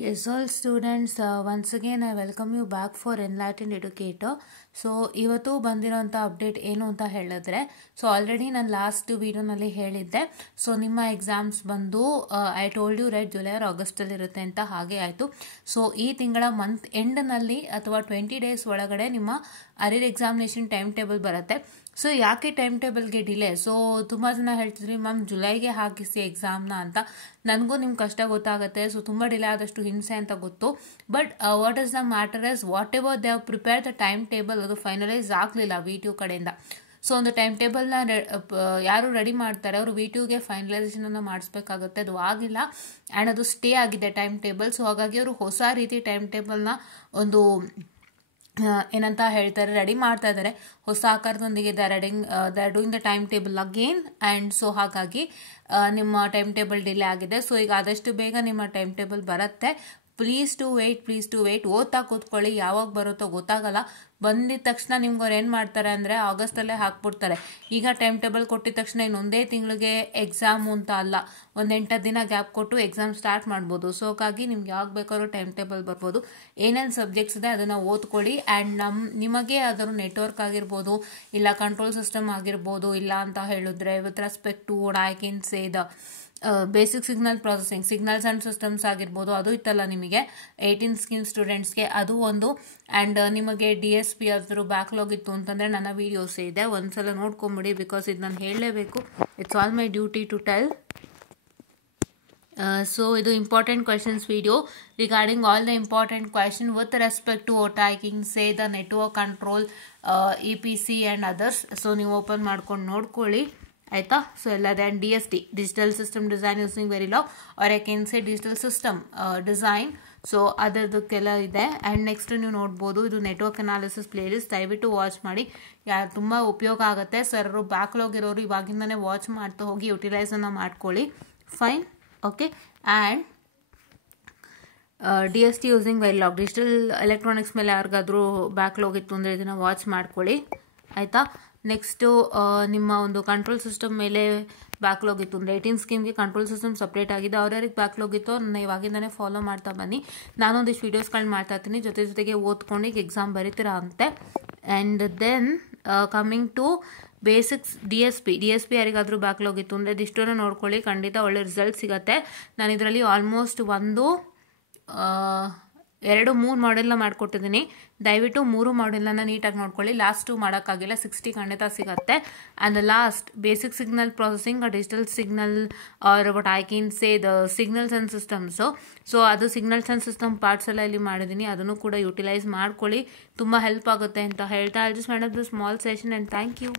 Yes, all students, once again I welcome you back for Enlightened Educator. So ಇವತ್ತು ಬಂದಿರೋಂಥ update ಏನು ಅಂತ ಹೇಳಿದ್ರೆ, so already ನಾನು last ವಿಡಿಯೋನಲ್ಲಿ ಹೇಳಿದ್ದೆ. ಸೊ ನಿಮ್ಮ ಎಕ್ಸಾಮ್ಸ್ ಬಂದು I told you right July or ಆಗಸ್ಟಲ್ಲಿ ಇರುತ್ತೆ ಅಂತ, ಹಾಗೆ ಆಯಿತು. ಸೊ ಈ ತಿಂಗಳ ಮಂತ್ ಎಂಡ್ನಲ್ಲಿ ಅಥವಾ 20 ಡೇಸ್ ಒಳಗಡೆ ನಿಮ್ಮ ಅರಿಯರ್ ಎಕ್ಸಾಮಿನೇಷನ್ ಟೈಮ್ ಟೇಬಲ್ ಬರುತ್ತೆ. ಸೊ ಯಾಕೆ ಟೈಮ್ ಟೇಬಲ್ಗೆ ಡಿಲೇ? ಸೊ ತುಂಬ ಜನ ಹೇಳ್ತಿದ್ರಿ ಮ್ಯಾಮ್ ಜುಲೈಗೆ ಹಾಕಿಸಿ ಎಕ್ಸಾಮ್ನ ಅಂತ. ನನಗೂ ನಿಮ್ಗೆ ಕಷ್ಟ ಗೊತ್ತಾಗುತ್ತೆ. ಸೊ ತುಂಬ ಡಿಲೇ ಆದಷ್ಟು ಹಿಂಸೆ ಅಂತ ಗೊತ್ತು. But what is the matter is what ever they have prepare the time table, ಅದು ಫೈನಲೈಸ್ ಆಗಲಿಲ್ಲ VTU ಕಡೆಯಿಂದ. ಸೊ ಒಂದು ಟೈಮ್ ಟೇಬಲ್ನ ಯಾರು ರೆಡಿ ಮಾಡ್ತಾರೆ ಅವರು VTUಗೆ ಫೈನಲೈಸೇಷನನ್ನು ಮಾಡಿಸ್ಬೇಕಾಗುತ್ತೆ. ಅದು ಆಗಿಲ್ಲ ಆ್ಯಂಡ್ ಅದು ಸ್ಟೇ ಆಗಿದೆ ಟೈಮ್ ಟೇಬಲ್. ಸೊ ಹಾಗಾಗಿ ಅವರು ಹೊಸ ರೀತಿ ಟೈಮ್ ಟೇಬಲ್ನ ಒಂದು ಏನಂತ ಹೇಳ್ತಾರೆ ರೆಡಿ ಮಾಡ್ತಾ ಇದ್ದಾರೆ, ಹೊಸ ಆಕಾರದೊಂದಿಗೆ they are doing the time table again. And so ಹಾಗಾಗಿ ನಿಮ್ಮ ಟೈಮ್ ಟೇಬಲ್ ಡಿಲೇ ಆಗಿದೆ. ಸೊ ಈಗ ಆದಷ್ಟು ಬೇಗ ನಿಮ್ಮ ಟೈಮ್ ಟೇಬಲ್ ಬರುತ್ತೆ. Please to wait. ಓದ್ತಾ ಕೂತ್ಕೊಳ್ಳಿ, ಯಾವಾಗ ಬರುತ್ತೋ ಗೊತ್ತಾಗಲ್ಲ. ಬಂದಿದ ತಕ್ಷಣ ನಿಮ್ಗೆ ಅವ್ರು ಏನು ಮಾಡ್ತಾರೆ ಅಂದರೆ ಆಗಸ್ಟಲ್ಲೇ ಹಾಕ್ಬಿಡ್ತಾರೆ. ಈಗ ಟೈಮ್ ಟೇಬಲ್ ಕೊಟ್ಟಿದ ತಕ್ಷಣ ಇನ್ನೊಂದೇ ತಿಂಗಳಿಗೆ ಎಕ್ಸಾಮು ಅಂತ ಅಲ್ಲ, ಒಂದು 8 ದಿನ ಗ್ಯಾಪ್ ಕೊಟ್ಟು ಎಕ್ಸಾಮ್ ಸ್ಟಾರ್ಟ್ ಮಾಡ್ಬೋದು. ಸೊ ಹಾಗಾಗಿ ನಿಮ್ಗೆ ಯಾವಾಗ ಬೇಕಾದ್ರೂ ಟೈಮ್ ಟೇಬಲ್ ಬರ್ಬೋದು. ಏನೇನು ಸಬ್ಜೆಕ್ಟ್ಸ್ ಇದೆ ಅದನ್ನು ಓದ್ಕೊಳ್ಳಿ. ಆ್ಯಂಡ್ ನಿಮಗೆ ಅದರ ನೆಟ್ವರ್ಕ್ ಆಗಿರ್ಬೋದು, ಇಲ್ಲ ಕಂಟ್ರೋಲ್ ಸಿಸ್ಟಮ್ ಆಗಿರ್ಬೋದು, ಇಲ್ಲ ಅಂತ ಹೇಳಿದ್ರೆ with respect to what I can say the basic signal processing, signals and systems ಆಗಿರ್ಬೋದು, ಅದು ಇತ್ತಲ್ಲ ನಿಮಗೆ 18 ಸ್ಕೀಮ್ ಸ್ಟೂಡೆಂಟ್ಸ್ಗೆ, ಅದು ಒಂದು. ಆ್ಯಂಡ್ ನಿಮಗೆ DSP ಅದ್ರ ಬ್ಯಾಕ್ಲಾಗ್ ಇತ್ತು ಅಂತಂದರೆ ನನ್ನ ವೀಡಿಯೋಸ್ ಇದೆ, ಒಂದ್ಸಲ ನೋಡ್ಕೊಂಬಿಡಿ. ಬಿಕಾಸ್ ಇದು ನಾನು ಹೇಳಲೇಬೇಕು, it's all my duty to tell. So ಇದು important questions video regarding all the important question with respect to what I can say the network control, EPC and others. So ನೀವು open ಮಾಡ್ಕೊಂಡು ನೋಡ್ಕೊಳ್ಳಿ ಆಯಿತಾ. So ಎಲ್ಲ then DSD, digital system design using Verilog, or I can say digital system design. So ಅದರದಕ್ಕೆಲ್ಲ ಇದೆ. And next ನೀವು ನೋಡ್ಬೋದು, ಇದು ನೆಟ್ವರ್ಕ್ ಅನಾಲಿಸಿಸ್ ಪ್ಲೇಲಿಸ್ಟ್, ದಯವಿಟ್ಟು ವಾಚ್ ಮಾಡಿ, ತುಂಬ ಉಪಯೋಗ ಆಗುತ್ತೆ. ಸರ್ರು ಬ್ಯಾಕ್ಲಾಗ್ ಇರೋರು ಇವಾಗಿಂದನೇ ವಾಚ್ ಮಾಡ್ತಾ ಹೋಗಿ ಯುಟಿಲೈಸನ್ನು ಮಾಡ್ಕೊಳ್ಳಿ. Fine, okay. And DST using Verilog, digital electronics ಮೇಲೆ ಯಾರಿಗಾದರೂ ಬ್ಯಾಕ್ಲಾಗ್ ಇತ್ತು ಅಂದರೆ ಇದನ್ನು ವಾಚ್ ಮಾಡ್ಕೊಳ್ಳಿ ಆಯಿತಾ. ನೆಕ್ಸ್ಟು ನಿಮ್ಮ ಒಂದು ಕಂಟ್ರೋಲ್ ಸಿಸ್ಟಮ್ ಮೇಲೆ ಬ್ಯಾಕ್ಲಾಗ್ ಇತ್ತು ಅಂದರೆ 18 ಸ್ಕೀಮ್ಗೆ ಕಂಟ್ರೋಲ್ ಸಿಸ್ಟಮ್ ಸಪ್ರೇಟ್ ಆಗಿದೆ. ಅವ್ರ್ಯಾರಿಗೆ ಬ್ಯಾಕ್ಲಾಗ್ ಇತ್ತು ನನ್ನ ಇವಾಗಿಂದನೇ ಫಾಲೋ ಮಾಡ್ತಾ ಬನ್ನಿ. ನಾನೊಂದಿಷ್ಟು ವೀಡಿಯೋಸ್ಗಳು ಮಾಡ್ತಾ ಇರ್ತೀನಿ, ಜೊತೆಗೆ ಓದ್ಕೊಂಡು ಈಗ ಎಕ್ಸಾಮ್ ಬರೀತೀರಾ ಅಂತೆ. And then coming to basics DSP ಯಾರಿಗಾದರೂ ಬ್ಯಾಕ್ಲಾಗ್ ಇತ್ತು ಅಂದರೆ ಇದಿಷ್ಟನ್ನು ನೋಡ್ಕೊಳ್ಳಿ, ಖಂಡಿತ ಒಳ್ಳೆ ರಿಸಲ್ಟ್ ಸಿಗುತ್ತೆ. ನಾನು ಇದರಲ್ಲಿ ಆಲ್ಮೋಸ್ಟ್ 2-3 ಮಾಡೆಲ್ನ ಮಾಡಿಕೊಟ್ಟಿದ್ದೀನಿ. ದಯವಿಟ್ಟು 3 ಮಾಡೆಲ್ನ ನೀಟಾಗಿ ನೋಡ್ಕೊಳ್ಳಿ. ಲಾಸ್ಟ್ 2 ಮಾಡೋಕ್ಕಾಗಿಲ್ಲ, 60 ಖಂಡಿತ ಸಿಗುತ್ತೆ. And last basic signal processing, digital signal are what I can say the signals and systems. So ಅದು ಸಿಗ್ನಲ್ಸ್ ಆ್ಯಂಡ್ ಸಿಸ್ಟಮ್ ಪಾರ್ಟ್ಸ್ ಎಲ್ಲ ಇಲ್ಲಿ ಮಾಡಿದ್ದೀನಿ, ಅದನ್ನು ಕೂಡ ಯುಟಿಲೈಸ್ ಮಾಡ್ಕೊಳ್ಳಿ, ತುಂಬ ಹೆಲ್ಪ್ ಆಗುತ್ತೆ ಅಂತ ಹೇಳ್ತಾ I just wind up the small session and thank you.